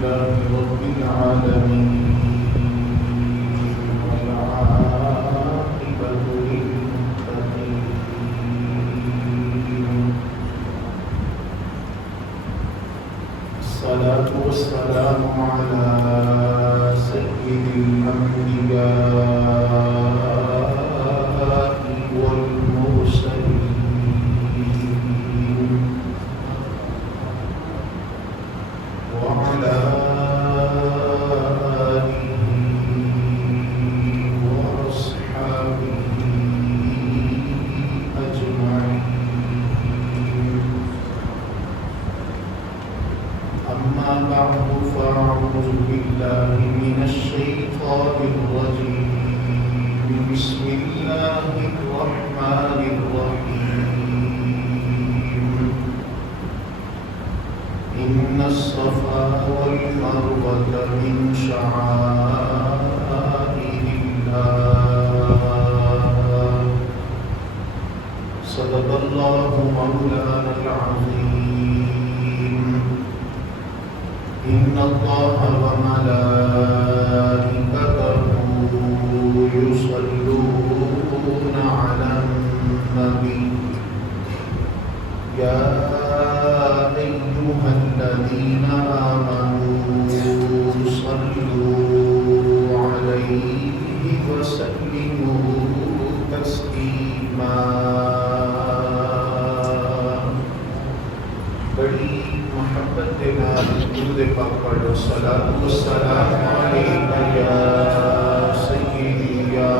لله رب العالمين والعاقبة للمتقين الصلاة والسلام على سيد الأنبياء والمرسلين وعلى آله وأصحابه أجمعين أما بعد فأعوذ بالله من الشيطان الرجيم بسم الله الرحمن الرحيم إن الصفا والمروة من شعائر الله صدق الله مولانا العظيم إن الله وملائكته يصلون على النبي يا أيها الذين آمنوا صلوا عليه وسلموا تسليما بڑی محبت کے نال درود پاک پڑھو صلاۃ والسلام علیک یا سیدی یا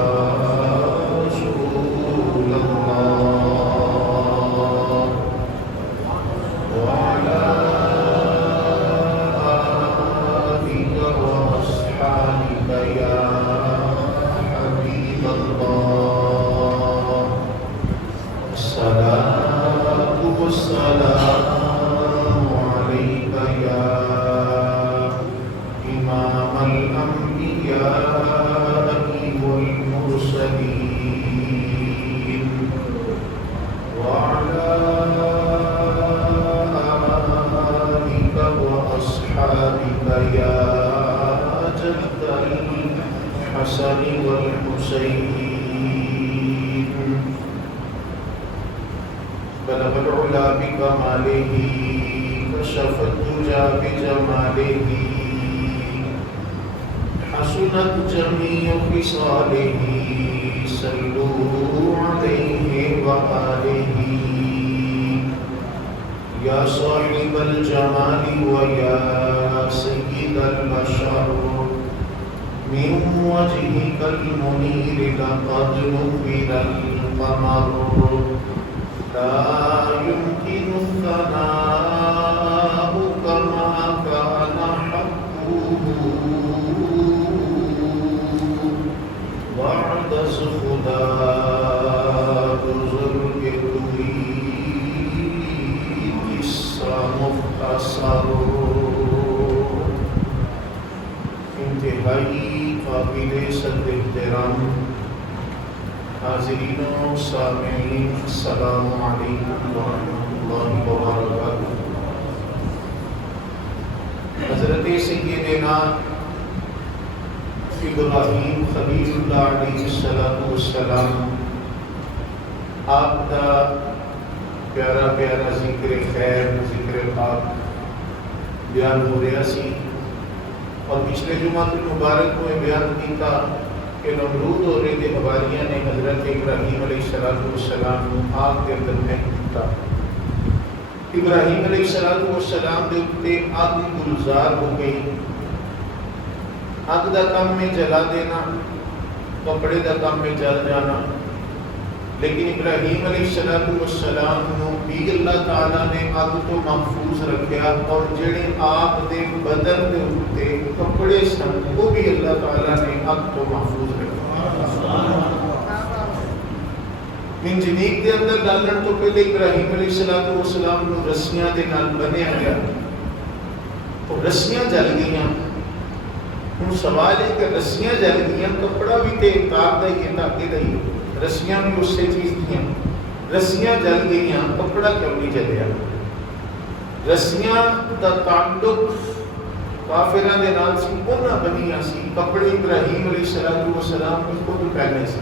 رسول اللہ وعلی آلک واصحابک یا حبیب اللہ الصلاۃ والسلام إمام الأنبياء والمرسلين وعلى آلك وأصحابك يا جد الحسن والحسين بلغ العلا بكماله كشف الدجى بجماله حسنت جميع خصاله صلوا عليه وآله يا صاحب الجمال ويا سيد البشر من وجهك المنير لقد نور القمر لا يمكن الثناء كما كان حقه بعد خدا بزرگ کوئی قصہ مختصر انتہائی قابل صد احترام حاضرین و سامعین السلام علیکم ورحمۃ اللہ وبرکاتہ۔ حضرت سیدنا ابراہیم خلیل اللہ علیہ السلام آپ کا پیارا پیارا ذکر خیر ذکر پاک بیان ہو رہا سی اور پچھلے جمعہ المبارک میں بیان کیتا کہ نمرود اور رید حواریہ نے حضرت ابراہیم علیہ السلام آگ کے اندر پھینک دیتا۔ ابراہیم علیہ السلام دے اتے آگ گلزار ہو گئی۔ آگ دا کام میں جلا دینا، کپڑے دا کام میں جل جانا، لیکن ابراہیم علیہ السلام نو بھی اللہ تعالیٰ نے آگ تو محفوظ رکھیا اور جڑے آپ دے بدن دے اتے کپڑے سن وہ بھی اللہ تعالیٰ نے آگ تو محفوظ رکھیا۔ من جنیک دے اندر ڈالن تو پہلے ابراہیم علیہ السلام نو رسیاں دے نال بنیا گیا اور رسیاں جل گئیاں۔ ہن سوال ہے کہ رسیاں جل گئیاں، کپڑا بھی تے تار دا ہی ہے، دھاگے دا ہی ہے، رسیاں بھی اس سے چیز دیاں، رسیاں جل گئیاں، کپڑا کیوں نہیں جلیا؟ رسیاں دا تعلق ਕਾਫਿਰਾਂ ਦੇ ਨਾਲ ਸੀ, ਉਹਨਾਂ ਬੰਨੀਆਂ ਸੀ ਕੱਪੜੇ ਇਬਰਾਹੀਮ ਅਲੈਹਿਸਸਲਾਮ ਨੂੰ ਖੁਦ ਪਹਿਨੇ ਸੀ।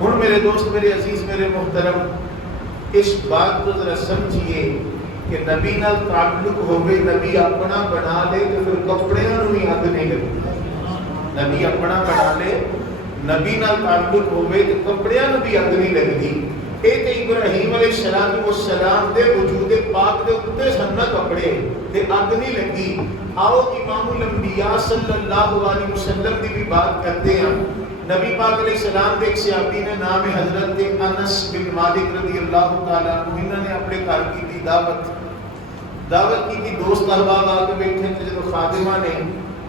ਹੁਣ ਮੇਰੇ ਦੋਸਤ, ਮੇਰੇ ਅਜ਼ੀਜ਼, ਮੇਰੇ ਮੁਹਤਰਮ, ਇਸ ਬਾਤ کو ذرا ਸਮਝੀਏ کہ نبی نال تعلق ہوئے، نبی اپنا بنا لے تو پھر کپڑیاں نو بھی اگ نہیں لگتی۔ نبی اپنا بنا لے، نبی نال تعلق ہوئے تو کپڑیاں نو بھی اگ نہیں لگتی۔ اے تے ابراہیم علیہ السلام دے وجود پاک دے اوتے سن نہ کپڑے تے اگ نہیں لگی۔ آؤ امام الانبیاء صلی اللہ علیہ وسلم دی بھی بات کرتے ہیں۔ نبی پاک علیہ السلام دے ایک صحابی نے نام حضرت انس بن مالک رضی اللہ تعالیٰ عنہ، انہوں نے اپنے گھر کی تھی دعوت کی تھی، دوست احباب آ کے بیٹھے تھے، جب خادمہ نے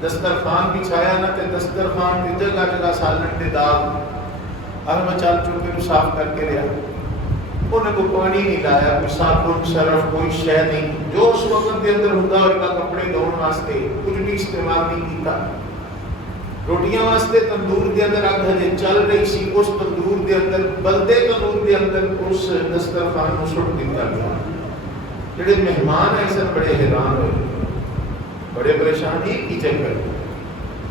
دسترخوان بچھایا نا تے دسترخوان کی جگہ جگہ سالن دے داغ، اور میں چل چکے نو صاف کر کے لیا، انہیں کو پانی نہیں لایا، کوئی صابن صرف کوئی شے نہیں، جو اس وقت دے اندر ہوتا ان کا کپڑے دھون واسطے کچھ بھی استعمال نہیں کیتا۔ روٹیاں واسطے تندور دے اندر اگ ہجے چل رہی سی، اس تندور دے اندر بلدے تندور دے اندر اس دسترخوان نو سٹ دتا گیا۔ جڑے مہمان آئے سن بڑے حیران ہوئے، بڑے پریشان، یہ کی چکر؟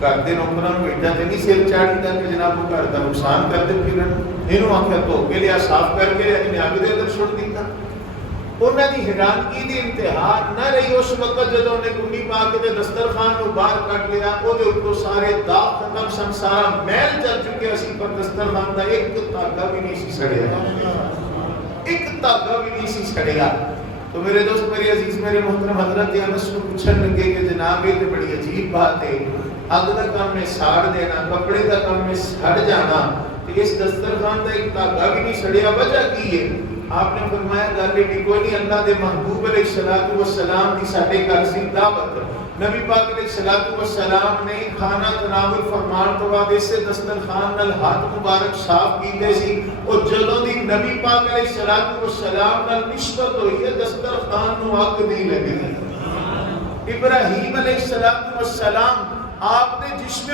گھر دے نوکراں نوں ایڈا تے نہیں سر چاڑی دا کہ جناب وہ گھر دا نقصان کردے پھرن، اینوں آکھیا دھو کے لیا، صاف کر کے لیا، انہیں اگ دے اندر سٹ دتا۔ انہاں دی حیرانگی دی انتہا نہ رہی اس وقت جدوں انہیں کنڈی پا کے دسترخوان نو باہر کٹ لیا، او دے اوپر سارے داغ ختم سن، سارا میل چل چکے سی، پر دسترخوان دا ایک دھاگا بھی نہیں سی سڑیا، ایک دھاگا بھی نہیں سی سڑیا۔ تو میرے دوست، میرے عزیز، میرے محترم، حضرت انس کو پوچھن لگے کہ جناب یہ تو بڑی عجیب بات ہے، اگ دا کام میں ساڑ دینا، کپڑے دا کام میں سڑ جانا، تو اس دسترخوان دا ایک دھاگا بھی نہیں سڑیا، وجہ کی ہے؟ آپ نے فرمایا گل یہ کوئی نہیں، اللہ دے محبوب علیہ السلام دی ساڈے گھر سی دعوت، نبی پاک علیہ السلام نے کھانا تناول فرمان تو بعد اس سے دسترخوان نال ہاتھ مبارک صاف کیتے سی، اور جدوں دی نبی پاک علیہ السلام نال نسبت ہوئی ہے دسترخوان نو اگ نہیں لگی۔ ابراہیم علیہ السلام آپ نے جسم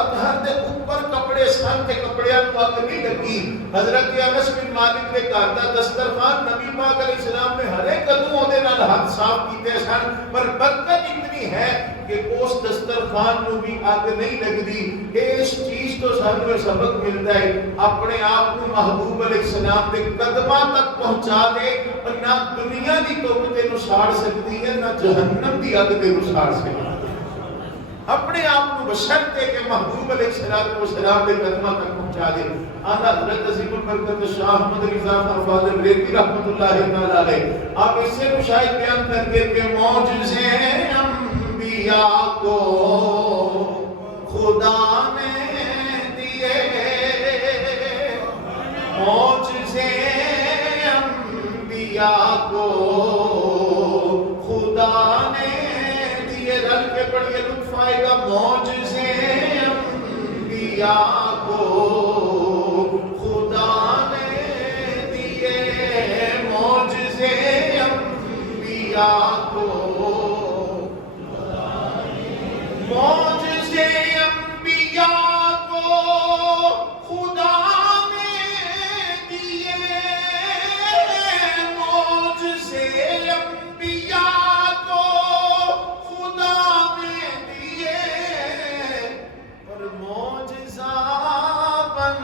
اطہر دے اوپر کپڑے سن تے کپڑیاں نو اگ نہیں لگی۔ حضرت انس بن مالک دے گھر دا دسترخوان نبی پاک علیہ السلام نے ہر ایک قدموں دے نال ہاتھ صاف کیتے سن، پر برکت اتنی ہے کہ اس دسترخوان نو بھی اگ نہیں لگدی۔ اس چیز تو سانوں سبق ملتا ہے، اپنے آپ کو محبوب علیہ السلام دے قدماں تک پہنچا دے، نہ دنیا دی توپ تینوں ساڑ سکتی ہے، نہ جہنم دی اگ تینوں ساڑ سکتی ہے۔ اپنے آپ کو بشرطے کہ محبوب علیہ السلام کے قدمہ تک پہنچا دے۔ آنھا حضرت عظیم البرکت شاہ احمد رضا فرفاد بریلوی رحمت اللہ علیہ، آپ اس سے مشاہد بیان کرتے کہ معجزے انبیاء کو خدا نے دیے، معجزے انبیاء کو خدا نے دیے، رل کے پڑھئے لطف آئے گا، معجزے انبیاء کو خدا نے دیے، معجزے انبیاء کو معجزے انبیاء کو خدا نے دیے، معجزے انبیاء کو خدا نے دیے، اور معجزہ بن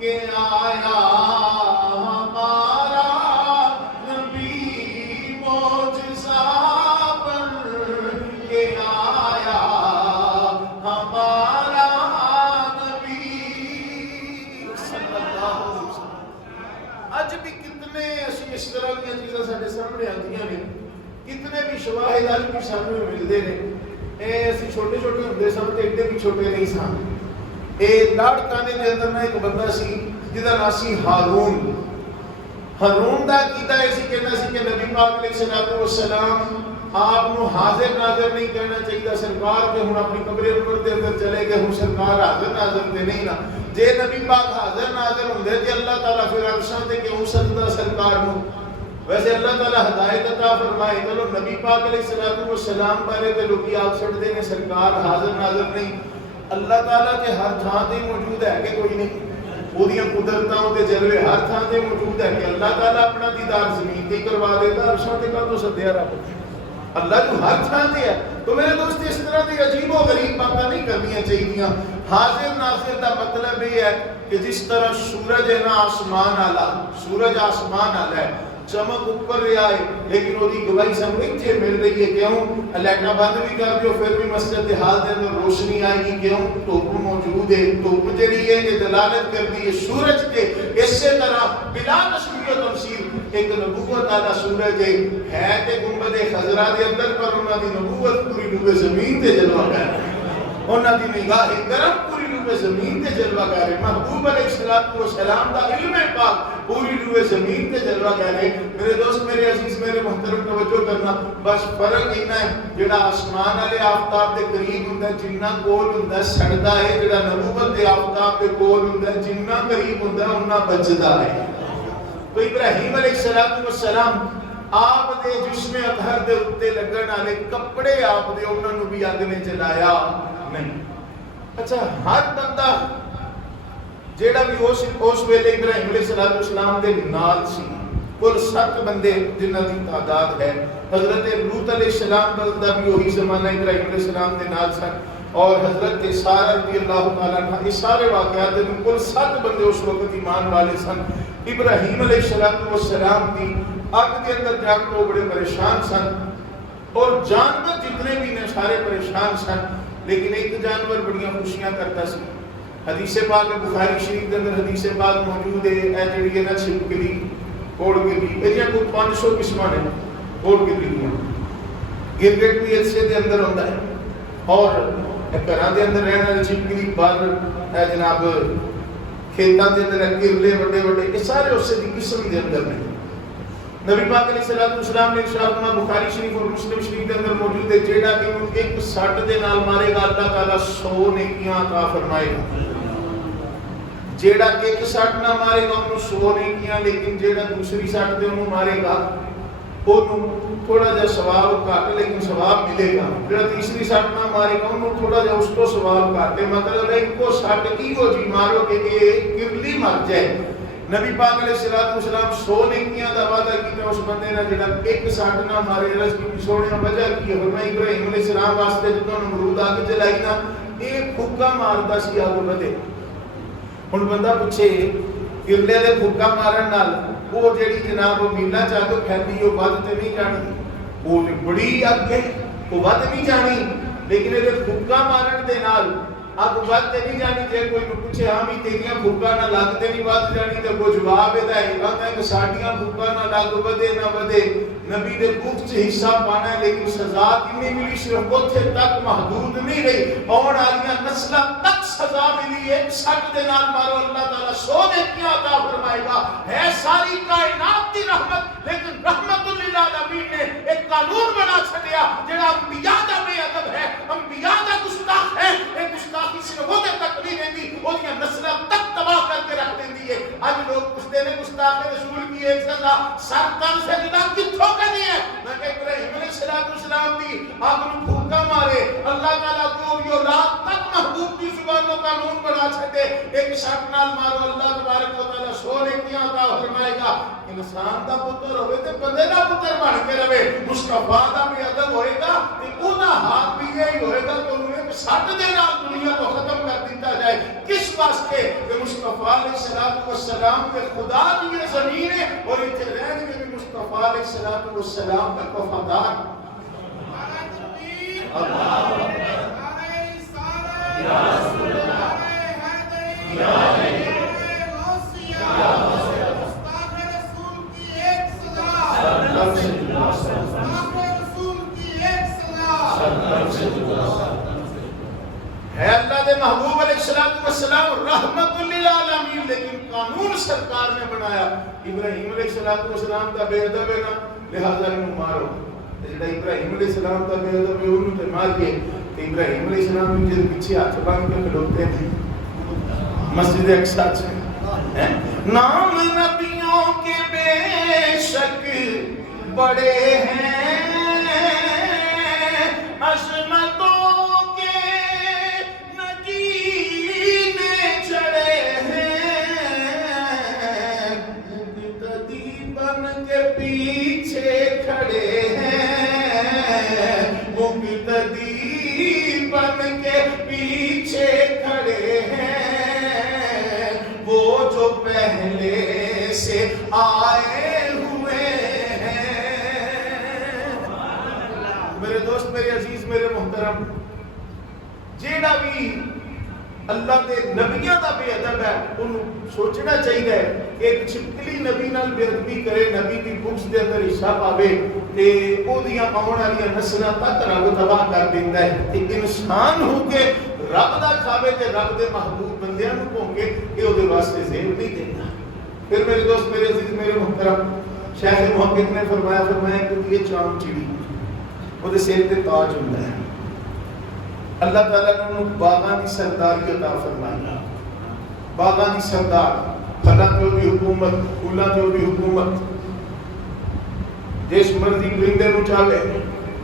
کے آیا ہمارا نبی، معجزہ بن کے آیا ہمارا نبی صلی اللہ علیہ وسلم۔ اج بھی کتنے اسی اس طرح کی چیزیں سارے سامنے آتی ہیں، کتنے بھی شواہد اج بھی سامنے ملتے ہیں۔ اے اسی چھوٹے چھوٹے ہوندے سن تے ایڈے بھی چھوٹے نہیں سن۔ اے لاڑکانے دے اندر نہ ایک بندہ سی جہدا نام سی ہارون۔ ہارون دا عقیدہ ایسی کہنا سی کہ نبی پاک علیہ السلام آپ نو حاضر ناظر نہیں کہنا چاہیے، سرکار کے ہن اپنی قبر انور دے اندر چلے گئے، ہن سرکار حاضر ناظر تے نہیں نا، جے نبی پاک حاضر ناظر ہوندے تے اللہ تعالیٰ پھر عرشاں تے کیوں سجدہ سرکار نو؟ ویسے اللہ تعالیٰ ہدایت عطا فرمائے، چلو نبی پاک علیہ السلام بارے تے لوگ آپ چھڑتے ہیں سرکار حاضر ناظر نہیں، اللہ تعالیٰ کے ہر تھان تے موجود ہے کہ کوئی نہیں؟ وہ دیاں قدرتاں تے جلوے ہر تھان تے موجود ہے کہ اللہ تعالیٰ اپنا دیدار زمین تے کروا دیتا، عرشاں تے کا تو سدیا رب۔ اللہ جو ہر تھان دے ہے. تو میرے دوست اس طرح دی عجیب و غریب باتاں نہیں کرنی چاہیے. حاضر ناظر دا مطلب یہ ہے کہ جس طرح سورج ہے نا آسمان والا، سورج آسمان والا ہے، چمک اوپر رہا ہے لیکن وہ گواہی سب اتنے مل رہی ہے. کیوں؟ لائٹاں بند بھی کر دیو پھر بھی مسجد کے حال دے اندر روشنی آئے گی. کیوں؟ دھوپ موجود ہے. دھوپ جڑی ہے یہ دلالت کرتی ہے سورج کے. اسی طرح بلا تشبیہ و تمثیل ایک نبوت والا سورج ہے کہ گنبد خضرا دے اندر، پر انہاں دی نبوت پوری روئے زمین تے جلوہ کر رہی ہے. انہاں دی نگاہ کرم پوری روئے زمین تے جلوہ کر رہے. محبوب علیہ السلام دا علم پاک پوری روئے زمین تے جلوہ کر رہے. میرے دوست، میرے عزیز، میرے محترم، توجہ کرنا. بس فرق اتنا ہے جڑا آسمان والے آفتاب دے قریب ہوندا ہے جنہ کول ہوندا ہے سڑدا ہے، جڑا نبوت دے آفتاب دے کول ہوندا ہے جنہ قریب ہوندا ہے انہاں بچدا ہے. تو ابراہیم علیہ السلام آپ دے جسم اطہر دے اتے لگن والے کپڑے آپ دے انہاں نوں بھی اگ نے جلایا نہیں. اچھا، ہر بندہ جیڑا بھی اس ویلے ابراہیم علیہ السلام دے نال سی، کل 7 بندے جنہاں دی تعداد ہے. حضرت لوط علیہ السلام دا بھی وہی زمانہ ابراہیم علیہ السلام دے نال سن، اور حضرت سارہ رضی اللہ تعالیٰ عنہ. یہ سارے واقعات میں کل 7 بندے اس وقت ایمان والے سن. ابراہیم علیہ السلام دی اگ کے اندر جا کے وہ بڑے پریشان سن، اور جانور جتنے بھی نے سارے پریشان سن. لیکن ایک جانور بڑیاں خوشیاں کرتا سی. حدیث پاک بخاری شریف کے اندر حدیث پاک موجود ہے. اے جڑی ہے نا چھپکلی، کوڑ گلی، یہ کوئی 500 قسماں نے کوڑ گلیاں. گرگٹ بھی اسے دے اندر ہوندا ہے، اور گھراں دے اندر رہن والی چھپکلی، پر اے جناب کھیتاں دے اندر گرلے بڑے بڑے، یہ سارے اسے دی قسم دے اندر نے. نبی پاک علیہ السلام نے ارشاد فرمایا، بخاری شریف اور مسلم شریف کے اندر موجود ہے، جیڑا کہ ایک سٹ دے نال مارے گا اللہ تعالیٰ 100 نیکیاں عطا فرمائے گا. جیڑا ایک سٹ نہ مارے گا انہوں 100 نیکیاں، لیکن جیڑا دوسری سٹ دے انہوں مارے گا انہوں تھوڑا جا ثواب کاٹ لیکن ثواب ملے گا. جیڑا تیسری سٹ نہ مارے گا انہوں تھوڑا جا اس کو ثواب کاٹے. مطلب ہے ایک کو سٹ کی ہو جی مارو کہ گرلی مر جائے. نبی پاک علیہ السلام 100 نیکیاں دا وعدہ کیتا اس بندے نے جڑا ایک سٹ نہ مارے. رس کی سونے وجہ کی ہے؟ فرمایا ابراہیم علیہ السلام واسطے جدوں نمرود آگ جلائی نا، ایک پھکا ماردا سی آگ ودے. ہن بندہ پوچھے گرلے دے پھکا مارن نال وہ جڑی جناب میلا چاہ تو پھیلدی وہ ود تے نہیں جانی، وہ بڑی اگ ہے وہ ود نہیں جانی. لیکن یہ پھکا مارن دے نال اب ود تے نہیں جانی. جے کوئی پوچھے ہاں بھی تیریاں پھکا نہ لگ تے نہیں ود جانی، تے وہ جواب ادا ہے کہتا ہے کہ ساڈیاں پھکا نہ لگ ودے نہ ودے. نبی دے بھوک چ حصہ پانا ہے، لیکن سزا کتنی ملی صرف اوتھے تک محدود نہیں رہی، آن والیاں نسلاں تک سزا ملی. ایک سٹ دے نال مارو اللہ تعالیٰ 100 نیکیاں عطا فرمائے گا. ہے ساری کائنات دی رحمت، لیکن رحمت للعالمین نے ایک قانون بنا چھڈیا جڑا انبیاء دا بے ادب ہے، انبیاء دا گستاخ ہے. ایک گستاخی صرف وہ تک نہیں رہندی، اودیاں نسلاں تک تباہ کر کے رکھ دیندی ہے. اج لوگ پوچھتے ہیں گستاخ رسول کی ایک سزا سر تن سے جدا کتھوں کرنی ہے؟ میں کہ ابراہیم علیہ السلام دی آگ نوں پھونکا مارے اللہ تعالیٰ کو بھی اولاد تک محبوب کی زبانوں قانون بنا چھڈے. ایک سٹ نال مارو اللہ تبارک و تعالیٰ 100 نیکیاں عطا فرمائے گا. انسان دا پتر ہوئے تے بندے دا پتر بن کے رہے. مصطفیٰ دا بھی ادب ہوئے گا تے اوہدا حال بھی یہی ہوئے گا کہ انہوں نے سٹ دے نال دنیا کو ختم کر دیتا جائے. کس واسطے؟ کہ مصطفیٰ علیہ السلام کے خدا کی یہ زمین ہے، اور اتنے رہنے میں بھی مصطفیٰ علیہ السلام کا وفادار. ہے اللہ دے محبوب علیہ السلام رحمت للعالمین، لیکن قانون سرکار نے بنایا ابراہیم علیہ السلام دا بے ادب ہے نا لہذا انہوں مارو. جڑا ابراہیم علیہ السلام دا بے ادب ہے انہوں تے مار کے. ابراہیم علیہ السلام بھی جب پیچھے ہاتھ باندھ کے کھلوتے تھے مسجد اقصی سے. نام نبیوں کے بے شک بڑے ہیں، عظمتوں کے نگینے چڑھے ہیں، مقتدی بن کے پیچھے کھڑے ہیں. پیچھے کھڑے ہیں وہ جو پہلے سے آئے ہوئے ہیں۔ میرے دوست، میرے عزیز، میرے محترم، جیڑا بھی اللہ دے نبیوں دا بے ادب ہے انہوں سوچنا چاہیے کہ ایک چھپکلی نبی نال بے ادبی کرے، نبی دی بکس دے اندر حصہ پاوے تے او دیاں آਉਣ والیاں نسلاں تک رب تباہ کر دیندا ہے تے انسان ہو کے رب دا کھاوے تے رب دے محبوب بندیاں نوں بھونگے کہ او دے واسطے زیب نہیں دیندا۔ پھر میرے دوست، میرے عزیز، میرے محترم، شیخ محقق نے فرمایا کہ یہ چاند چڑی او دے سر تے تاج ہوندا ہے۔ اللہ تعالیٰ نے انہوں باغاں دی سرداری عطا فرمائی، باغاں دی سردار، پھلاں تے دی حکومت، پھولاں تے دی حکومت، جس مرضی پرندے نوں چاہے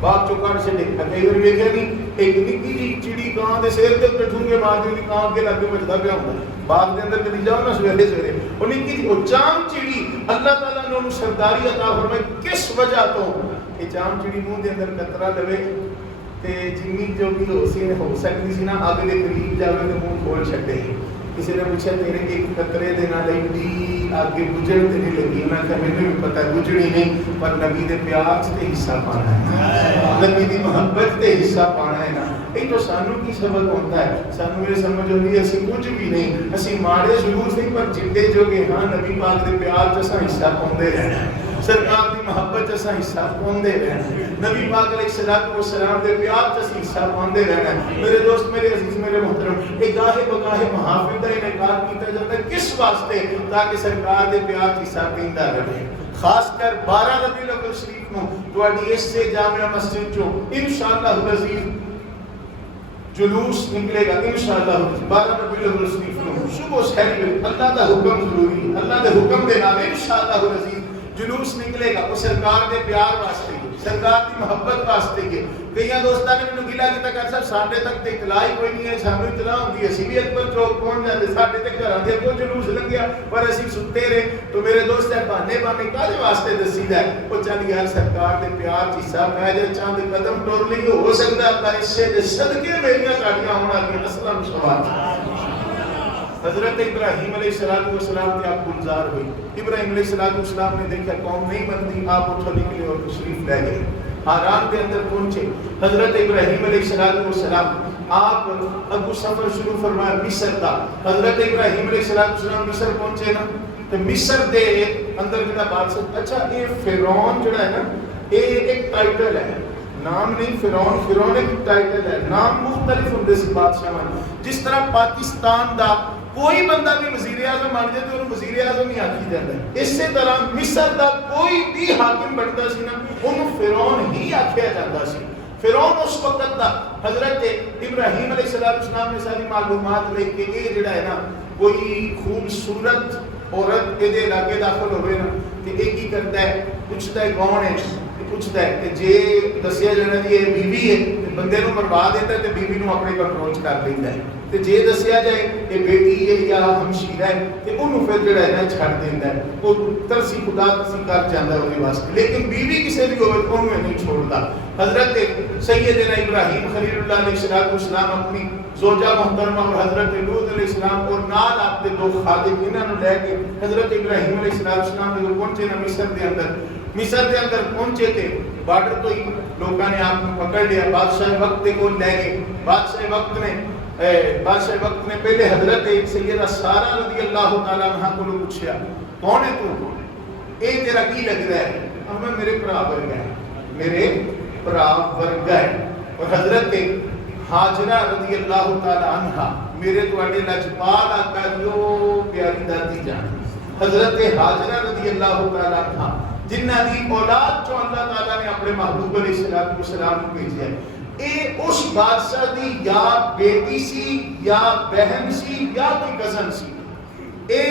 باغ چوں کڈ چھڈے۔ کئی واری ویکھیا نہیں ایک نکی جی چڑی کان دے سر تے تے ٹھونگے مار دی، کان کے لگے بچدا پیا ہوندا باغ دے اندر کدی جاؤ نا سویرے سویرے، او نکی جی او چاند چڑی اللہ تعالیٰ نے انہوں سرداری عطا فرمائی۔ کس وجہ تو کہ چاند چڑی منہ دے اندر قطرہ لوے تے جنی جو بھی ہو سکتی سی نا اگ دے قریب جاوے تے منہ کھول چھڈے۔ کسی نے پوچھا تیرے ایک قطرے دے نال ایڈی اگ بجھن تے نہیں لگی؟ میں کہا مینوں بھی پتہ بجھنی نہیں، پر نبی دے پیار تے حصہ پانا ہے، نبی دی محبت تے حصہ پانا ہے نا۔ یہ تو سانوں کی سبق ہوتا ہے، سانوں یہ سمجھ ہوتی ہے اسی کچھ بھی نہیں، اسی ماڑے ضرور نہیں پر جتنے جو کہ ہاں نبی پاک دے پیار تے اساں حصہ پاؤندے رہنا، سرکار دی محبت تے اساں حصہ پاؤندے رہنا، نبی پاک علیہ الصلوۃ والسلام دے پیار تے اساں حصہ پاؤندے رہنا۔ میرے دوست، میرے عزیز، میرے محترم، ایک گاہے بگاہے محافل دا انعقاد کیتا جاتا ہے کس واسطے؟ تاکہ سرکار دے پیار تے حصہ پیندا رہے۔ خاص کر 12 ربیع الاول شریف نو تواڈی اس سے جامعہ مسجد چوں انشاءاللہ العزیز جلوس نکلے گا، انشاءاللہ 12 ربیع الاول شریف نو صبح سحری اللہ دا حکم ضروری، اللہ دے حکم دے نال انشاءاللہ العزیز جلوس نکلے گا۔ وہ سرکار دے پیار واسطے، سرکار دی محبت واسطے کے۔ کئی دوستاں نے مینوں گلا کیتا کہ صاحب ساڈے تک تے اطلاع ہی کوئی نہیں ہے، سانوں اطلاع ہوندی اسی بھی اکبر چوک پہنچ جاندے، ساڈے تے گھراں دے اگوں جلوس لنگیا پر اسی ستے رہے۔ تو میرے دوست ہے بہانے کالے واسطے دسیدا ہے، او چل یار سرکار دے پیار چ حصہ پے جے چاند قدم ٹر لئی ہو سکدا ہے پر اس دے صدقے میریاں ساڈیاں ہونا کہ اسلام سوال۔ حضرت ابراہیم علیہ السلام تے آپ گلزار ہوئی، ابراہیم علیہ السلام نے دیکھا قوم نہیں بنتی، آپ اٹھو نکلے اور تشریف لے گئے، حران کے اندر پہنچے۔ حضرت ابراہیم علیہ السلام آپ ابو سفر شروع فرمایا مصر کا۔ حضرت ابراہیم علیہ السلام مصر پہنچے نا تو مصر دے اندر جڑا بادشاہ، اچھا یہ فرعون جڑا ہے نا یہ ایک ٹائٹل ہے، نام نہیں فرعون، فرعون ایک ٹائٹل ہے، نام مختلف ہوندے سی بادشاہ۔ جس طرح پاکستان دا کوئی بندہ بھی وزیر اعظم بن جائے تو انہوں وزیر اعظم ہی آکھی جاتا ہے، اسی طرح مصر دا کوئی بھی حاکم بنتا سی نا انہوں فرعون ہی آکھیا جاتا سی۔ فرعون اس وقت دا حضرت ابراہیم علیہ السلام نے ساری معلومات لے کے یہ جڑا ہے نا کوئی خوبصورت عورت یہ علاقے داخل ہوئے نا کہ یہ کی کرتا ہے، پوچھتا ہے کون ہے، پوچھتا ہے کہ جے دسیا جانا جی یہ بیوی ہے تو بندے نو مروا دیتا ہے تو بیوی نو اپنے کنٹرول کر لیتا ہے، تو جے دسیا جائے کہ بیٹی ہے یا ہمشیرہ ہے تو انہوں پھر جڑا ہے نا چھڑ دیتا ہے، وہ ترسی خدا ترسی کر جاتا ہے انہیں واسطے، لیکن بیوی کسی بھی ہوئے تو انہوں نہیں چھوڑتا۔ حضرت سیدنا ابراہیم خلیل اللہ علیہ السلام اپنی زوجہ محترمہ اور حضرت لوط علیہ السلام اور نال آپ کے دو خادم انہوں نے لے کے حضرت ابراہیم علیہ السلام نے پہنچے نا مصر دے اندر پہنچے تھے، بارڈر تو ہی لوگوں نے آپ کو پکڑ لیا، بادشاہ وقت کو لے گئے۔ بادشاہ وقت نے پہلے حضرت سیدہ سارہ رضی اللہ تعالیٰ عنہ کو پوچھا کون ہے تو، اے تیرا کی لگ رہا ہے؟ ہمیں میرے بھرا ورگا ہے، میرے بھرا ورگا ہے۔ اور حضرت ہاجرہ رضی اللہ تعالیٰ عنہ میرے تواڈے لجپال آقا جو پیاری دادی جان، حضرت ہاجرہ رضی اللہ تعالیٰ عنہ جنہ دی اولاد جو اللہ تعالیٰ نے اپنے محبوب علیہ السلام کو بھیجا ہے، اے اس بادشاہ دی یا بیٹی سی یا بہن سی یا کوئی کزن سی۔ اے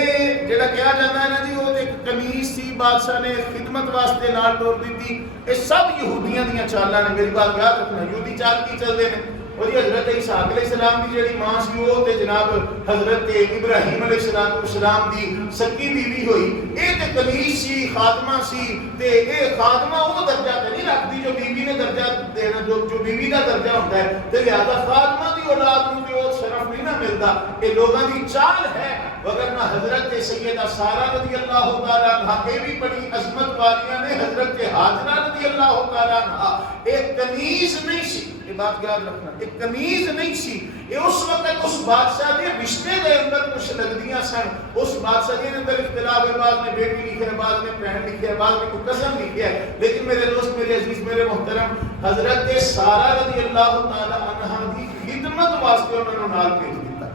جڑا کہا جاتا ہے نا جی وہ ایک کنیز سی، بادشاہ نے خدمت واسطے نال توڑ دیتی، اے سب یہودیاں دیاں چالاں نے، میری بات یاد رکھنا، یہودی چال کی چلتے ہیں۔ اور یہ حضرت اسحاق علیہ السلام کی جڑی ماں سی وہ تے جناب حضرت ابراہیم علیہ السلام دی سکی بیوی ہوئی، اے تے کنیز سی، خادمہ سی، تے اے خادمہ وہ درجہ تے نہیں رکھتی جو بیوی نے درجہ دینا، جو بیوی دا درجہ ہوتا ہے، تے لہذا خادمہ دی اولاد نو تے او شرف نہیں نہ ملدا، یہ لوگاں دی چال ہے۔ وگرنہ حضرت سیدہ سارہ رضی اللہ تعالی عنہ یہ بھی بڑی عظمت والیاں نے، حضرت حاجرہ رضی اللہ تعالی عنہ ایک کنیز نہیں سی، یہ بات یاد رکھنا، ایک کنیز نہیں سی، یہ اس وقت اس بادشاہ کے رشتے دے اندر کچھ لگدیاں سن، اس بادشاہ کے اندر اختلاف ہے، بعض نے بیٹی لکھی ہے، بعض نے بہن لکھی ہے، بعض نے کوئی قسم لکھی ہے، لیکن میرے دوست، میرے عزیز، میرے محترم، حضرت سارہ رضی اللہ تعالی عنہ کی خدمت واسطے انہوں نے نال بھیج دیتا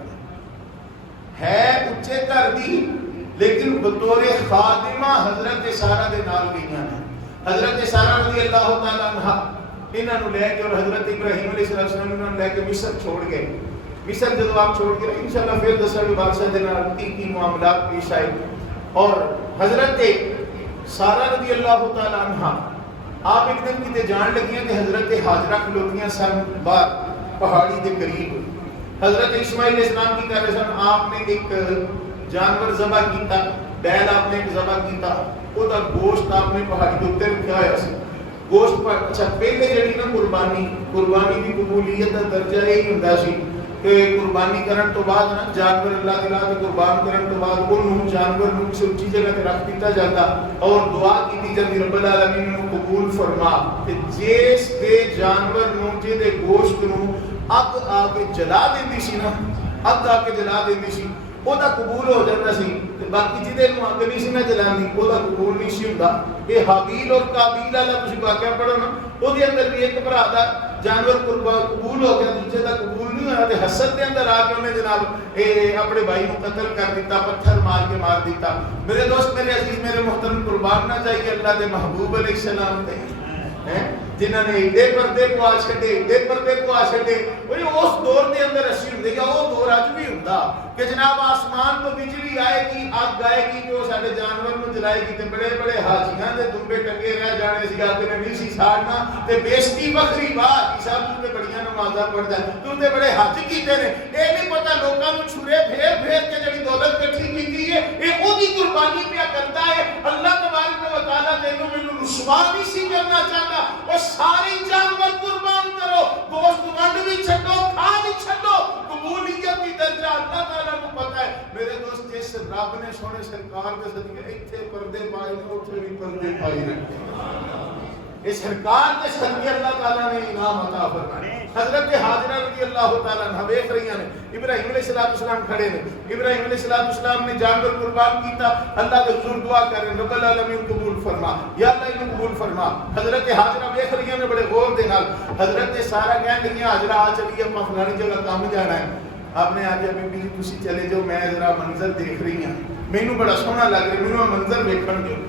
ہے اچھے گھر دی، لیکن بطور خادمہ حضرت سارہ دے نال گئیاں ہیں۔ حضرت سارہ رضی اللہ تعالی عنہ انہاں نوں لے کے اور حضرت ابراہیم علیہ السلام انہاں نوں لے کے مصر چھوڑ گئے۔ مصر جدوں آپ چھوڑ کے انشاءاللہ پھر دساں گے بادشاہ دے نال کی معاملات پیش آئے۔ اور حضرت سارہ رضی اللہ تعالی عنہ آپ ایک دن کتے جان لگیاں کہ حضرت حاجرہ کھلوتیاں سن باہر پہاڑی دے قریب، حضرت اسماعیل علیہ السلام کی کہہ رہے سن، آپ نے ایک جانور ذبح کیتا، بیل آپ نے ایک ذبح کیتا، وہ دا گوشت آپ نے پہاڑی کے اوپر رکھا ہوا سی، گوشت پر اچھا پہلے جڑی نا قربانی دی قبولیت دا درجہ یہی ہوندا سی کہ قربانی کرن تو بعد نا جانور اللہ تعالیٰ کے قربان کرن تو بعد انہوں جانور نوں کسی اونچی جگہ تے رکھ دیتا جاتا اور دعا کیتی جاندی رب العالمین نوں قبول فرما کہ جس دے جانور نوں جے دے گوشت نوں اگ آ کے جلا دیندی سی نا، اگ آ کے جلا دیندی سی، وہ دا قبول ہو جاتا سی، تے باقی جدے نوں اگ نہیں سی نہ جلاندی وہ دا قبول نہیں سی ہوندا۔ یہ حابیل اور قابیل والا تسی واقعہ پڑھو نا، وہ دے اندر بھی ایک بھرا دا جانور قبول ہو گیا، دوسرے دا قبول نہیں ہوا، تے حسد دے اندر آ کے انہیں جناب اپنے بھائی کو قتل کر دیتا، پتھر مار دیتا۔ میرے دوست، میرے عزیز، میرے محترم، قربان نہ چاہیے اللہ دے محبوب علیہ السلام تے جنہاں نے ایڈے پردے کو آ چھڈے، وہ اس دور دے اندر اسی ہوندے گا، وہ دور اج بھی ہوندا کہ جناب آسمان تو بجلی آئے گی، اگ آئے گی جو سارے جانور نوں جلائے گی، تے بڑے بڑے حاجیاں دے دمبے ٹنگے رہ جانے سی، اگ نے نہیں سی ساڑنا، تے بےزتی وکھری بات صاحب تو تے بڑیاں نمازاں پڑھدا ہے، تو تے بڑے حج کیتے نے، اے نہیں پتہ لوکاں نوں چھرے پھیر کے جڑی دولت اکٹھی کیتی ہے اے او دی قربانی پیا کرتا ہے۔ اللہ تبارک و تعالیٰ تینوں مینوں رسوا نہیں سی کرنا چاہتا، اور سارے جانور قربان کرو، گوشت ونڈ بھی چھڈو، کھا بھی چھڈو، قبولیت کی درجہ اللہ تعالیٰ کو پتہ ہے۔ میرے دوست، جس رب نے سونے سرکار کے صدقے ایتھے پردے پائے نے، اوتھے بھی پردے پائے نے، اس سرکار کے صدقے اللہ تعالیٰ نے انعام عطا فرمائے۔ حضرت حاجرہ رضی اللہ تعالیٰ عنہ دیکھ رہی ہیں ابراہیم علیہ السلام کھڑے نے، ابراہیم علیہ السلام نے جانور قربان کیتا، اللہ کے حضور دعا کر رہے ہیں رب العالمین قبول فرما، یا اللہ انہیں قبول فرما۔ حضرت حاجرہ دیکھ رہی ہیں بڑے غور دے نال، حضرت سارہ کہنے لگی حاجرہ آ چلیے اپنا فلانی جگہ کام جانا ہے۔ آپ نے آج بی بی تسی چلے جاؤ، میں ذرا منظر دیکھ رہی ہوں، مینوں بڑا سونا لگ رہا، مینوں منظر ویکھن دیو۔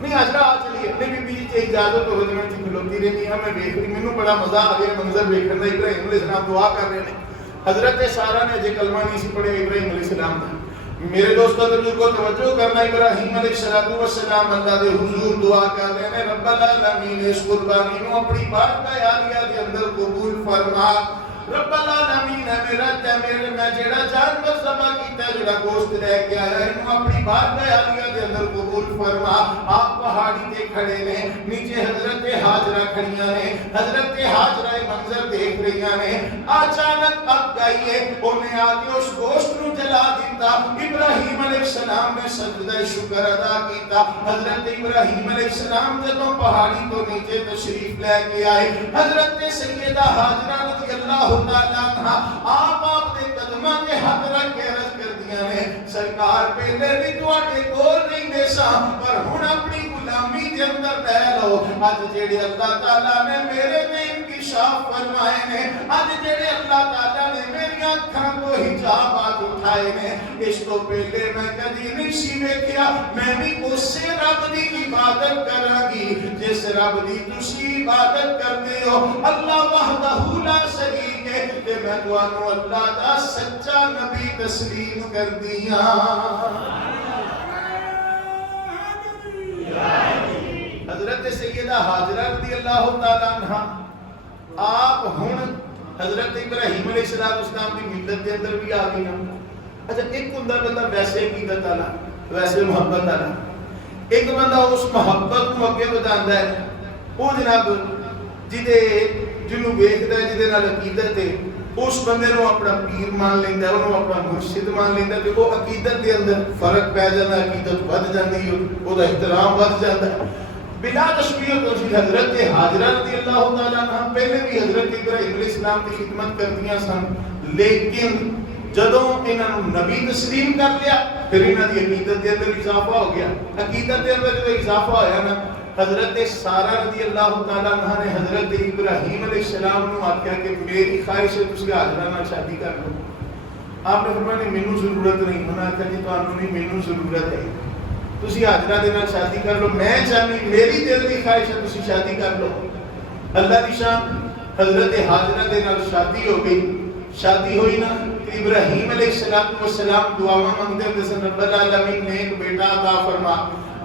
نہیں حاجرہ آ چلیے، نہیں بی بی اجازت ہو جائے، میں کھلوتی رہی ہوں، میں دیکھ رہی، مینوں بڑا مزہ آ رہا ہے منظر ویکھن دا۔ ابراہیم علیہ السلام دعا کر رہے ہیں، حضرت سارہ نے اجے کلمہ نہیں سی پڑھیا ابراہیم علیہ السلام کا۔ میرے دوستوں کو توجہ کرنا، ابراہیم علیہ السلام اللہ دے حضور دعا کر رہے ہیں رب العالمین اس قربانی نو اپنی بارگاہ عالیہ دے اندر قبول فرما۔ رب العالمین میرے میں جڑا جانور ذبح کیتا، جڑا گوشت لے کے آیا، انہوں اپنی بارگاہ عالیہ دے اندر قبول فرما۔ آپ پہاڑی تے کھڑے نے، نیچے حضرت حاجرہ کھڑیاں نے، حضرت حاجرہ منظر دیکھ رہی ہیں، اچانک اگ آئی ہے، انہیں آ کے اس گوشت نو جلا دیتا۔ ابراہیم علیہ السلام نے سجدہ شکر ادا کیتا۔ حضرت ابراہیم علیہ السلام جدوں پہاڑی تو نیچے تشریف لے کے آئے، حضرت سیدہ حاجرہ رضی اللہ تعالیٰ عنہ آپ دے قدماں کے ہاتھ رکھ کے عرض کر دیا نے، سرکار پہلے بھی تواڈے کول نہیں دے سا، پر ہن اپنی غلامی دے اندر لے لو۔ اج جڑے اللہ تعالیٰ نے میرے تے انکشاف فرمائے نے، اج جڑے اللہ تعالیٰ نے میری اکھاں کو حجابات اٹھائے نے، اس تو پہلے میں کدی نہیں سی ویکھیا۔ میں بھی اسی رب دی عبادت کراں گی جس رب دی تسی عبادت کرتے ہو، اللہ وحدہ لا شریک ہے، تے میں تانوں اللہ دا سچا نبی تسلیم کر دیاں۔ حضرت سیدہ حاجرہ رضی اللہ تعالیٰ عنہ آپ ہن حضرت ابراہیم علیہ السلام کی ملت کے اندر بھی آ گئی ہیں۔ اچھا، ایک ہوندا بندہ ویسے عقیدت والا، ویسے محبت والا، ایک بندہ اس محبت کو اگے بتاتا ہے، وہ جناب جنوں ویکھدا ہے، جدے نال عقیدت ہے، اس بندے نو اپنا پیر مان لیندا ہے، انہوں اپنا مرشد مان لیندا ہے، تے وہ عقیدت دے اندر فرق پی جاندا ہے، عقیدت ود جاندی ہے، او دا احترام ود جاندا ہے۔ بلا تشبیہ و تمثیل حضرت حاجرہ رضی اللہ تعالیٰ عنہ پہلے بھی حضرت ابراہیم علیہ السلام کی خدمت کردیاں سن، لیکن جدوں انہاں نوں نبی تسلیم کر لیا پھر انہاں دی عقیدت دے اندر اضافہ ہو گیا۔ عقیدت دے اندر جو اضافہ ہویا نا، حضرت سارہ رضی اللہ تعالیٰ عنہ نے حضرت ابراہیم علیہ السلام نوں آکھیا کہ میری خواہش ہے تسی حاجرہ نال شادی کر لو۔ آپ نے فرمایا نہیں مینوں ضرورت نہیں، انہاں آکھیا جی تانوں نہیں مینوں ضرورت ہے، تسی حاجرہ دے نال شادی کر لو، میں چاہنی میری دل دی خواہش ہے تسی شادی کر لو۔ اللہ دی شان، حضرت حاجرہ دے نال شادی ہو گئی۔ شادی ہوئی نا، ابراہیم علیہ السلام دعاواں منگتے ہوتے سن، رب العالمین نے ایک بیٹا عطا فرما۔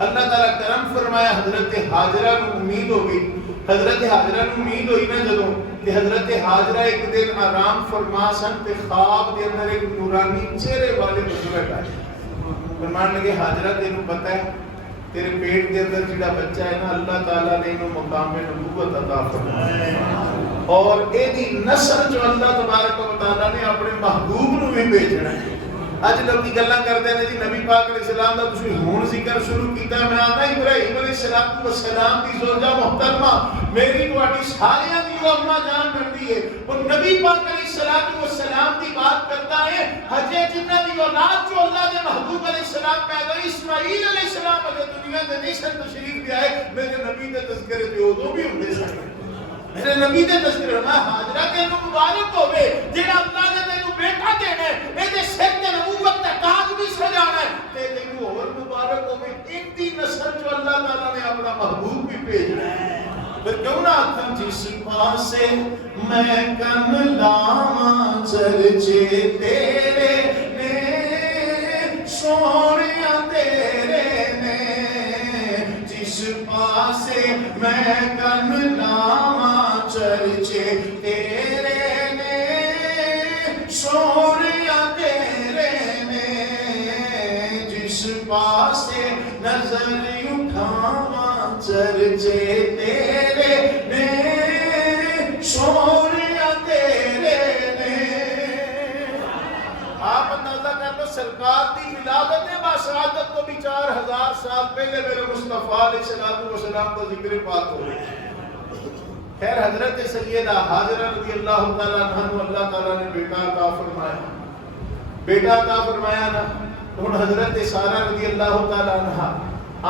اللہ تعالیٰ کرم فرمایا، حضرت حاجرہ کو امید ہو گئی۔ حضرت حاجرہ کو امید ہوئی نا جدوں کہ حضرت حاجرہ ایک دن آرام فرما سن تے خواب دے اندر ایک نورانی چہرے والے بزرگ آئے، فرمان لگے حاجرہ تینوں پتہ ہے تیرے پیٹ دے اندر جڑا بچہ ہے نا، اللہ تعالیٰ نے انہوں مقام نبوت عطا فرمایا، اور اے دی نسل جو اللہ تبارک و تعالیٰ نے اپنے محبوب نو بھی بھیجنا ہے۔ اج لوگ گلاں کرتے ہیں جی نبی پاک علیہ السلام دا تسی ہون ذکر شروع کیتا ہے، میں آنا ابراہیم علیہ السلام دی زوجہ محترمہ میری تواڈی ساریاں دی اماں جان بنتی ہے، وہ نبی پاک علیہ السلام دی بات کرتا ہے، ہجے جنہ دی اولاد جو اللہ دے محبوب علیہ السلام پیدا ہوئی، اسماعیل علیہ السلام اگر دنیا دے نہیں سن تشریف لے آئے، میرے نبی دے تذکرے تے ادوں بھی ہوندے سن، میرے نبی دے تذکرے میں حاجرہ تینوں مبارک ہوے جڑا اللہ نے تینوں بیٹا دینا ہے، اے دے سر تے نبوت دا تاج بھی سجانا ہے، تے تینوں اور مبارک ہوے ایک دی نسل جو اللہ تعالیٰ نے اپنا محبوب بھی بھیجنا ہے۔ پھر کیوں نہ آکھاں جس پاسے میں کن لاواں چرچے تیرے نے سونیا تیرے نے، جس پاسے میں کن لاواں چرچے تیرے نے سونیا تیرے نے، جس پاسے نظر اٹھاواں چرچے تیرے نے سونیا تیرے نے۔ آپ اندازہ کر لو سرکار دی ولادت باسعادت کو بھی 4000 سال پہلے میرے مصطفیٰ علیہ السلام کا ذکر پاک ہو رہا ہے۔ خیر حضرت سیدہ حاجرہ رضی اللہ تعالیٰ عنہ اللہ تعالیٰ نے بیٹا عطا فرمایا، بیٹا عطا فرمایا نا، تو حضرت سارہ رضی اللہ تعالیٰ عنہ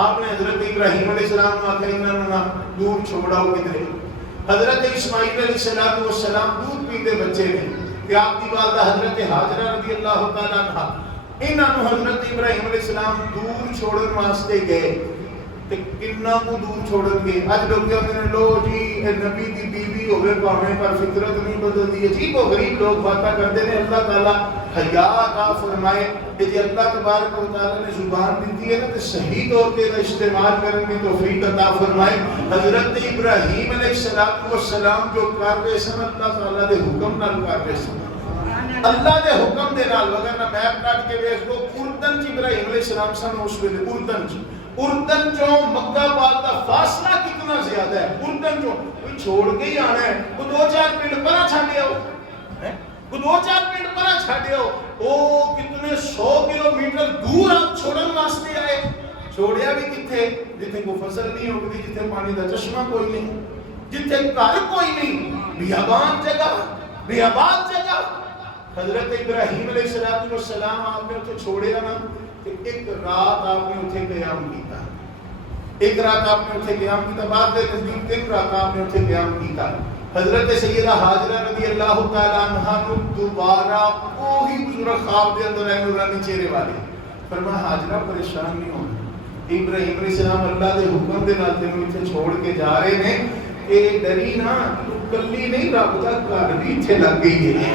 آپ نے حضرت ابراہیم علیہ السلام کو آخر انہوں دور چھوڑاؤ کدھر، حضرت اسماعیل علیہ السلام دودھ پیتے بچے نے، کہ آپ کی والدہ حضرت حاجرہ رضی اللہ تعالیٰ عنہ انہوں حضرت ابراہیم علیہ السلام دور چھوڑن واسطے گئے، تے کنہ کو دور چھوڑن گے۔ آج لوگ کہتے ہیں لو جی نبی دی بیوی ہوئے پاویں پر فطرت نہیں بدلتی، عجیب و غریب لوگ باتیں کرتے ہیں۔ اللہ تعالیٰ حیا عطا فرمائے کہ جی اللہ تبارک و تعالیٰ نے زبان دیتی ہے نا تو صحیح طور پہ استعمال کرنے کی توفیق عطا فرمائے۔ حضرت ابراہیم علیہ السلام جو کر رہے سن اللہ تعالیٰ دے حکم نال کر رہے سن، اللہ دے حکم دے نال، اگر نہ میپ کاٹ کے ویکھ لو اردن چ ابراہیم علیہ السلام سن اس ویلے، اردن چوں مکہ پاک دا فاصلہ کتنا زیادہ ہے، اردن چوں کوئی چھوڑ کے ہی آنا ہے، کوئی 2-4 پنڈ پرا چھڈے آؤ، کوئی 2-4 پنڈ پرا چھڈے آؤ، او کتنے 100 کلومیٹر دور آپ چھوڑن واسطے آئے۔ چھوڑیا بھی کتھے؟ جتھے کوئی فصل نہیں ہوگی، جتھے پانی دا چشمہ کوئی نہیں، جتھے گھر کوئی نہیں، بیابان جگہ، بیابان جگہ۔ حضرت ابراہیم علیہ السلام آپ نے اتنے چھوڑے نا کہ ایک رات آپ نے اتنے قیام کیتا، ایک رات آپ نے اتنے قیام کیتا، بعد دے نزدیک 3 رات آپ نے اتنے قیام کیتا۔ حضرت سیدہ حاجرہ رضی اللہ تعالیٰ عنہ کو دوبارہ وہی بزرگ خواب دے اندر آئے نورانی چہرے والے، فرمایا حاجرہ پریشان نہیں ہونا، ابراہیم علیہ السلام اللہ دے حکم دے نال تینوں اتنے چھوڑ کے جا رہے ہیں، کہ ڈری نا تو کلی نہیں، رب دا گھر بھی اتنے لگ گئی ہے،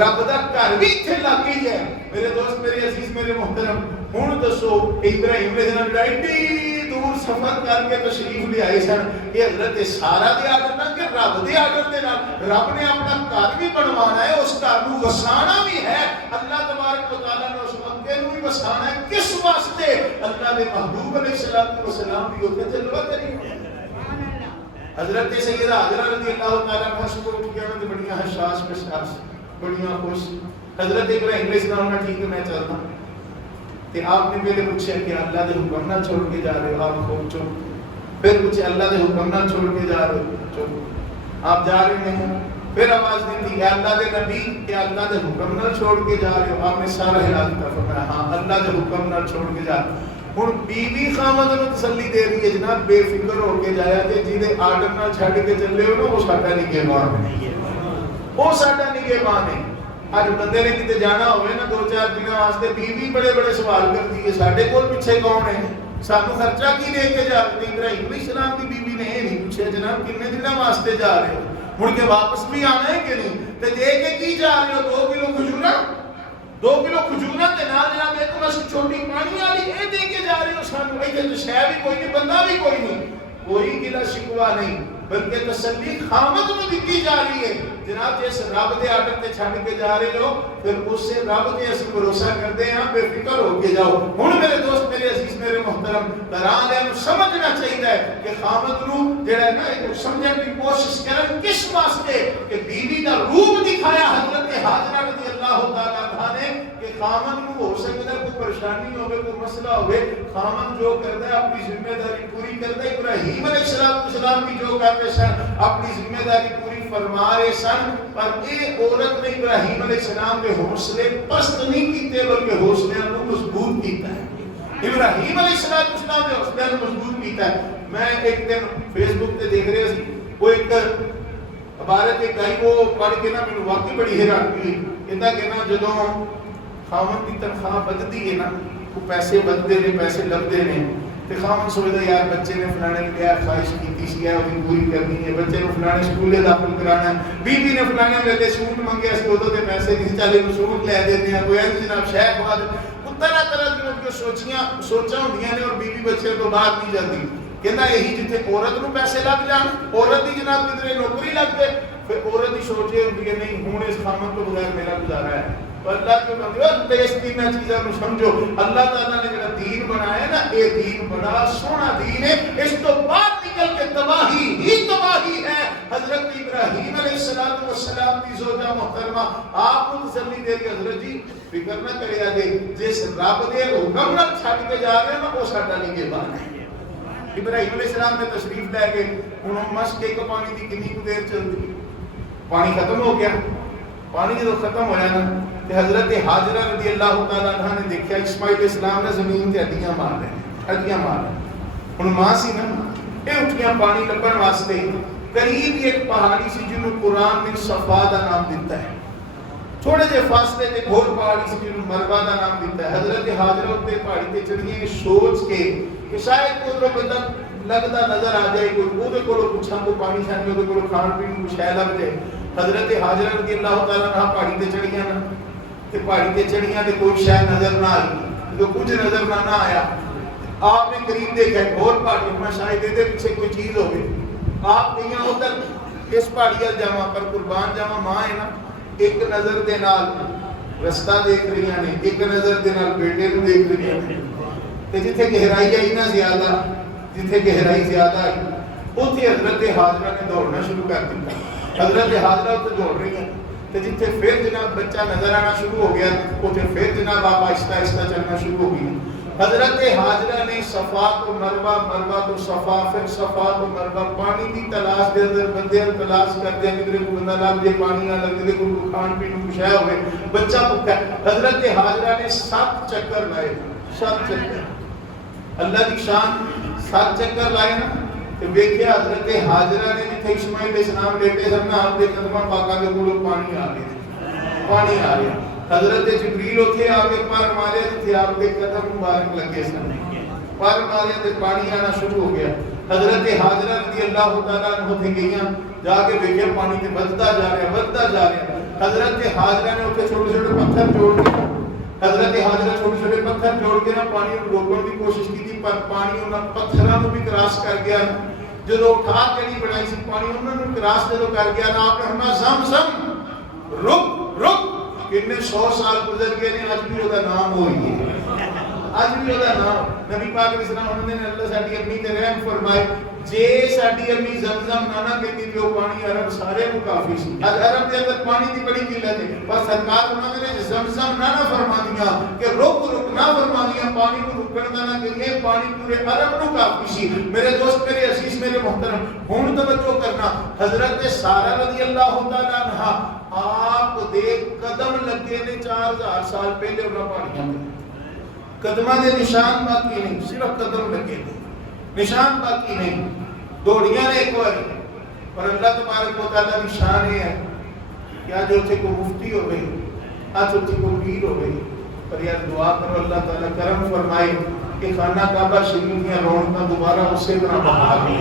رب دا گھر بھی اتنے لگ گئی ہے۔ میرے دوست، میرے عزیز، میرے محترم، ہن دسو ابراہیم علیہ السلام ایڈی دور سفر کر کے تشریف لے آئے سن، یہ حضرت سارہ دے آڈر نہ کہ رب دے آڈر دے نال، رب نے اپنا گھر بھی بنوانا ہے، اس گھر کو وسانا بھی ہے، اللہ تبارک و تعالیٰ نے اس مکے کو بھی وسانا ہے، کس واسطے؟ اللہ دے محبوب علیہ السلام بھی ہوتے تھے، لوگ کریں حضرت سیدہ حاجرہ رضی اللہ تعالیٰ عنہ صبح اٹھ گیا تو بڑیاں حساس بشاس بڑیاں خوش. حضرت ابراہیم علیہ السلام نے ٹھیک ہے میں چلتا. تے آپ نے پہلے پوچھا کہ اللہ دے حکم نہ چھوڑ کے جا رہے ہو؟ آپ خوب چپ. پھر پوچھے اللہ دے حکم نہ چھوڑ کے جا رہے ہو؟ چپ. آپ جا رہے ہیں. پھر آواز دی تھی کہ اللہ دے نبی کہ اللہ دے حکم نہ چھوڑ کے جا رہے ہو؟ آپ نے سارا ہلا دیا. فرمایا ہاں اللہ دے حکم نہ چھوڑ کے جا رہے ہو. ہن بیوی خامد نوں تسلی دے رہی ہے جناب بے فکر ہو کے جایا تے جیدے آرڈر نال چھڈ کے چلے ہو نا وہ ساڈا نگہبان ہے. وہ ساڈا نگہبان ہے. اج بندے نے کتے جانا ہوئے نا 2-4 دن واسطے بیوی بڑے بڑے سوال کرتی ہے ساڈے کول پیچھے کون ہے؟ سانو خرچہ کی دے کے جا رہے؟ ابراہیم علیہ السلام کی بیوی نے یہ نہیں پوچھا جناب کتنے دن واسطے جا رہے ہو؟ مڑ کے واپس بھی آنا ہے کہ نہیں؟ تے دے کے کی جا رہے ہو؟ 2 کلو کھجورا 2 کلو کھجورا تے نال جناب ایک بس چھوٹی پانی والی اے دے کے جا رہے ہو سانو؟ ایتھے تو شے بھی کوئی نہیں بندہ بھی کوئی نہیں. کوئی گلا شکوا نہیں بلکہ تسلی خامد نوں دتی جا رہی ہے. جناب جس رب دے آرڈر تے چھڈ کے جا رہے ہو پھر اس سے رب تے اسی بھروسہ کرتے ہیں بے فکر ہو کے جاؤ. ہن میرے دوست میرے عزیز میرے محترم گھراں والے نوں سمجھنا چاہیے کہ خامد نوں جڑا ہے نا ایک سمجھن دی کوشش کرن کس واسطے کہ بیوی دا روپ دکھایا حضرت حاجرہ رضی اللہ تعالی عنہا نے کہ خامد نوں ہو سکدا کوئی پریشانی ہوے کوئی مسئلہ ہوے خامد جو کردا ہے اپنی ذمہ داری پوری کردا ہے. ابراہیم علیہ السلام بھی جو کرتے سن اپنی ذمہ داری پوری فرما رہے سن. پر یہ عورت نے ابراہیم علیہ السلام کے حوصلے پست نہیں کیتے بلکہ حوصلے کو مضبوط کیتا ہے. ابراہیم علیہ السلام نے حوصلے کو مضبوط کیتا ہے. میں ایک دن فیس بک تے دیکھ رہا سی وہ ایک عبارت ایک آئی وہ پڑھ کے نا مینوں واقعی بڑی حیرانی ہوئی. کہندا کہ نا جدوں خاوند دی تنخواہ بددی ہے نا وہ پیسے بددے نے پیسے لبدے نے تے خاوند سوچدا یار بچے نے فلانے نے کیا خواہش کیتی سی ہے وہ پوری کرنی ہے بچے نوں فلانے سکولے داخل کرانا ہے بیوی نے فلانے ویلے سوٹ منگیا سی اودوں تے پیسے نہیں چلے نوں سوٹ لے دیندے ہیں کوئی انج جناب شیخ بعد طرح طرح کی سوچاں ہوندیاں نے اور بیوی بچے تو بعد نہیں جاندی. کہندا یہی جتھے عورت نوں پیسے لگ جان عورت دی جناب کدھر نوکری لگ جائے پھر عورت دی سوچ یہ ہوندی ہے نہیں ہن اس خامد تو بغیر میرا گزارا ہے. اللہ جو بندے اس تیناں چیزاں کو سمجھو اللہ تعالیٰ نے جڑا دین بنایا نا یہ دین بڑا سونا دین ہے. اس تو بعد نکل کے تباہی ہی تباہی ہے. حضرت ابراہیم علیہ السلام کی زوجہ محترمہ آپ کو تسلی دے کے حضرت جی فکر نہ کرے آگے جس رب دے حکم نال چھڈ کے جا رہے ہیں نا وہ ساڈا نگہبان ہے. ابراہیم علیہ السلام نے تشریف لے کے ہن مشک ایک پانی دی کنی کو دیر چلدی پانی ختم ہو گیا. پانی جب ختم ہو جانا تو حضرت حاجرہ رضی اللہ تعالیٰ عنہ نے دیکھا اسماعیل علیہ السلام نے زمین تے ہڈیاں مار رہے ہیں ہڈیاں مار رہے ہیں. ہن ماں سی نا یہ اٹھیاں پانی لبن واسطے قریب ایک پہاڑی سی جنوں قرآن نے صفا دا نام دیتا ہے. تھوڑے جے فاصلے تے گھوڑ پہاڑی سی جنوں مروا دا نام دیتا ہے. حضرت حاجرہ تے پہاڑی تے چڑھیاں سوچ کے کہ شاید کوئی بندہ لگدا نظر آ جائے کوئی اودے کولوں پوچھاں کوئی پانی چھان اودے کولوں کھان پین کو شے لگ جائے. حضرت حاجرہ رضی اللہ تعالیٰ عنہ پہاڑی تے چڑھیاں نا تے پہاڑی تے چڑھیاں تے کوئی شے نظر نہ آئی جو کچھ نظر نہ آیا. آپ نے قریب دیکھا گھوڑ پہاڑی میں شاید دے پیچھے کوئی چیز ہوگی. آپ گئیاں ادھر اس پہاڑی ال جاواں پر قربان جاواں ماں ہے نا ایک نظر دے نال رستہ دیکھ رہی ہیں ایک نظر دے نال بیٹے نوں دیکھ رہی ہیں تے جتھے گہرائی آئی نا زیادہ جتھے گہرائی زیادہ آئی اوتھے حضرت حاجرہ نے دوڑنا شروع کر دیا. حضرت حاجرہ تے دوڑ رہی ہیں تے جتھے پھر جناب بچہ نظر آنا شروع ہو گیا اوتھے پھر جناب آپ آہستہ آہستہ چلنا شروع ہو گئی. حضرت حاجرہ نے صفا تو مروہ مروہ تو صفا پھر صفا تو مروہ پانی کی تلاش دے اندر بندے تلاش کر دیا کدھر کو بندہ لگ جائے پانی نہ لگ جائے کوئی کھان پین کو شے ہوئے بچہ بھوکا ہے. حضرت حاجرہ نے 7 چکر لائے 7 چکر اللہ کی شان 7 چکر لائے نا تو ویکھیا حضرت حاجرہ نے جتھے اسماعیل علیہ السلام لیٹے سن نا آپ دے قدماں پاکاں دے کولوں پانی آ گیا پانی آ گیا. حضرت جبریل اتھے آ کے پر مارے جتھے آپ دے قدم مبارک لگے سن پر مارے تے پانی آنا شروع ہو گیا. حضرت حاجرہ رضی اللہ تعالیٰ عنہ تے گئیاں جا کے ویکھیا پانی تے بدتا جا رہا. حضرت حاجرہ نے اتھے چھوٹے چھوٹے پتھر جوڑ کے حضرت حاجرہ چھوٹے چھوٹے پتھر جوڑ کے نا پانی کو روکنے کی کوشش کی تھی پر پانی انہاں پتھراں نوں بھی کراس کر گیا. جدو اٹھا کے نہیں بنائی سی پانی انہوں نے کراس جدو کر گیا نا آپ نے فرمایا زمزم رک رک. کتنے 100 سال گزر گئے نے اج بھی وہ نام ہوئی ہے اج بھی وہ نام نبی پاک علیہ السلام انہوں نے اللہ ساڈی اپنی تے رحم فرمائے جے ساڈی امی زمزم نہ کہندی تے او پانی عرب سارے کو کافی سی. اج عرب دے اندر پانی دی بڑی قلت ہے، پر سرکار انہاں نے زمزم نہ فرماندیاں کہ رک نہ فرماندیاں پانی کو رکن دا نہ کہ یہ پانی پورے عرب کو کافی سی. میرے دوست، میرے عزیز، میرے محترم، ہن توجہ کرنا. حضرت سارہ رضی اللہ تعالی عنہا آپ دے قدم لگے نے 4000 سال پہلے انہاں پانیاں میں قدماں دے نشان باقی نہیں، صرف قدم لگے نے، نشان باقی نہیں. دوڑیاں نے ایک بار، اور اللہ تبارک و تعالیٰ کی شان یہ ہے کہ آج اتنے کو مفتی ہو گئی، آج اتنے کو پیر ہو گئی. پر یار دعا کرو اللہ تعالیٰ کرم فرمائے کہ خانہ کعبہ شریف کی رونقاں دوبارہ اسی طرح بحال ہوں،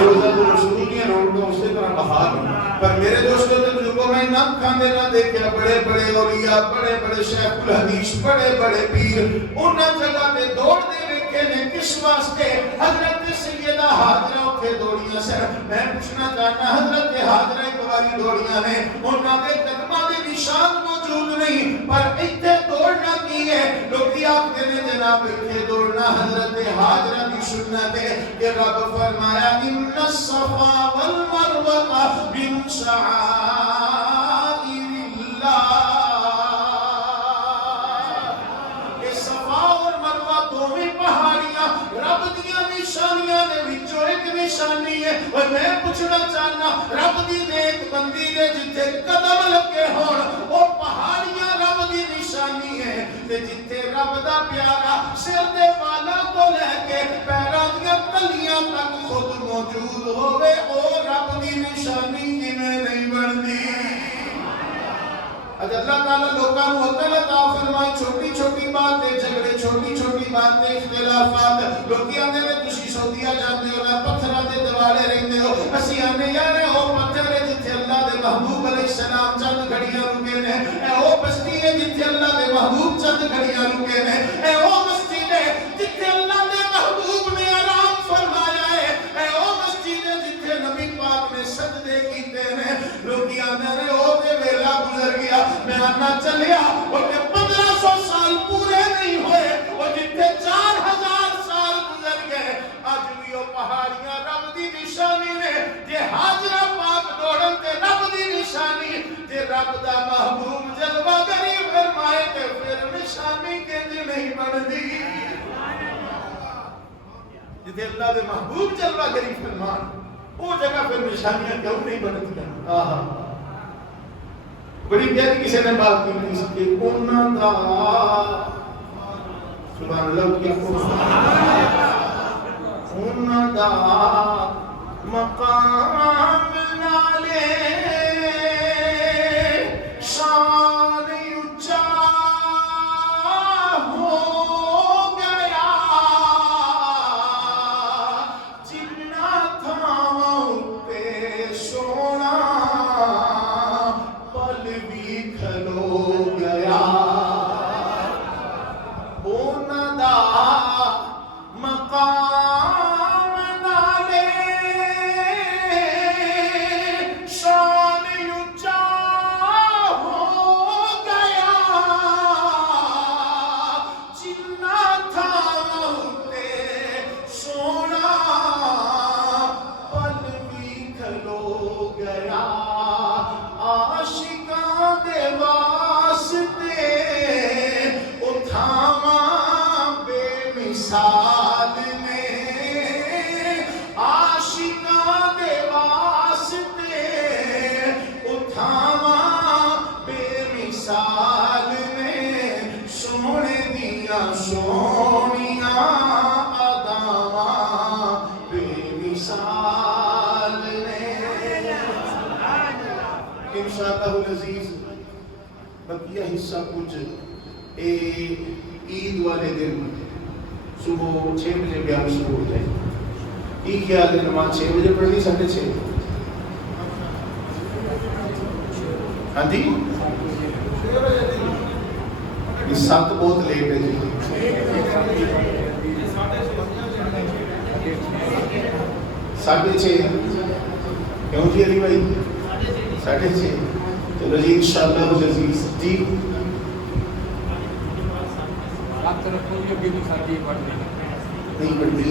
روزہ رسول کی رونقاں اسی طرح بحال ہوں. پر میرے دوستوں تے بزرگوں میں نہ کھاندے نہ دیکھا بڑے بڑے اولیاء، بڑے بڑے شیخ الحدیث، بڑے بڑے پیر انہاں جگہ تے دوڑ دے ویکھے نے. کس واسطے؟ حضرت سیدہ حاجرہ اٹھے دوڑیاں سن. میں پوچھنا چاہنا حضرت حاجرہ ایک باری دوڑیاں نے، انہاں دے قدماں دے نشان موجود نہیں، پر ایتھے دوڑنا کی ہے؟ لوگ آختے نے جناب ایتھے دوڑنا حضرت حاجرہ کی سنت ہے کہ رب فرمایا ان الصفا والمروہ من شعائر اللہ. یہ صفا اور مروہ دونوں پہاڑیاں رب دیاں نشانیاں دے وچوں ایک نشانی ہے. اور میں پوچھنا چاہنا رب دی نیک بندی دے جتھے قدم لگے ہون او پہاڑیاں رب دی نشانی ہے، تے جتھے رب دا پیارا سر دے والا تو لے کے پیراں دیاں تلیاں تک خود موجود ہوئے او رب دی نشانی کیویں نہیں بندی. اج اللہ تعالیٰ لوگاں نوں عقل عطا فرمائے. چھوٹی چھوٹی باتیں جھگڑے، چھوٹی چھوٹی باتیں اختلافات. لوگ آندے نے تسی سعودیہ جاندے ہو نا پتھراں دے دوالے رہندے ہو، اسی آنے یار او پتھر ہے جتھے اللہ دے محبوب علیہ السلام چند گھڑیاں رکے نے، اے او بستی ہے جتھے اللہ دے محبوب چند گھڑیاں رکے نے، اے او مسجد ہے جتھے اللہ دے محبوب نے آرام فرمایا ہے، اے او مسجد ہے جتھے نبی پاک نے سجدے کیتے نے. لوگ آندے نے او تے ویلا گزر گیا. میں آنا چلیا اور 1500 سال پورے نہیں ہوئے، اور جتنے 4000 سال گزر گئے اج بھی وہ پہاڑیاں رب دی نشانی نے. جے حاجرہ پاک دوڑن تے رب دی نشانی، جے رب دا محبوب جلوہ گری فرمائے تے پھر نشانی کنج نہیں بندی. جتے اللہ دے محبوب جلوہ گری فرمان وہ جگہ پھر نشانیاں کیوں نہیں بنتی؟ بڑی پیاری کسی نے بات کی تھی کہ انہاں دا سبحان اللہ کیا انہاں دا مقام نالے شان اونچا ہو گیا جنہ تھاواں تے سونا پل بھی کھلو گیا. انہاں دا مقام نالے شان اونچا ہو گیا جنہ تھاواں تے سونا پل بھی کھلو گیا. عاشقاں دے واسطے اٹھاواں بے مثال نے، عاشقاں دے واسطے اٹھاواں بے مثال نے. سونے دیاں سونیاں اداواں بے مثال نے. انشاءاللہ العزیز بقیہ حصہ کچھ عید والے دن صبح 6 بجے بیان شروع ہو جائے. کی خیال ہے نماز 6 بجے پڑھنی 6:30؟ ہاں جی 7 بہت لیٹ ہے جی. 6:30 کیوں جی علی بھائی 6:30؟ چلو جی انشاءاللہ العزیز. جی نہیں پڑھنی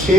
6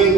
1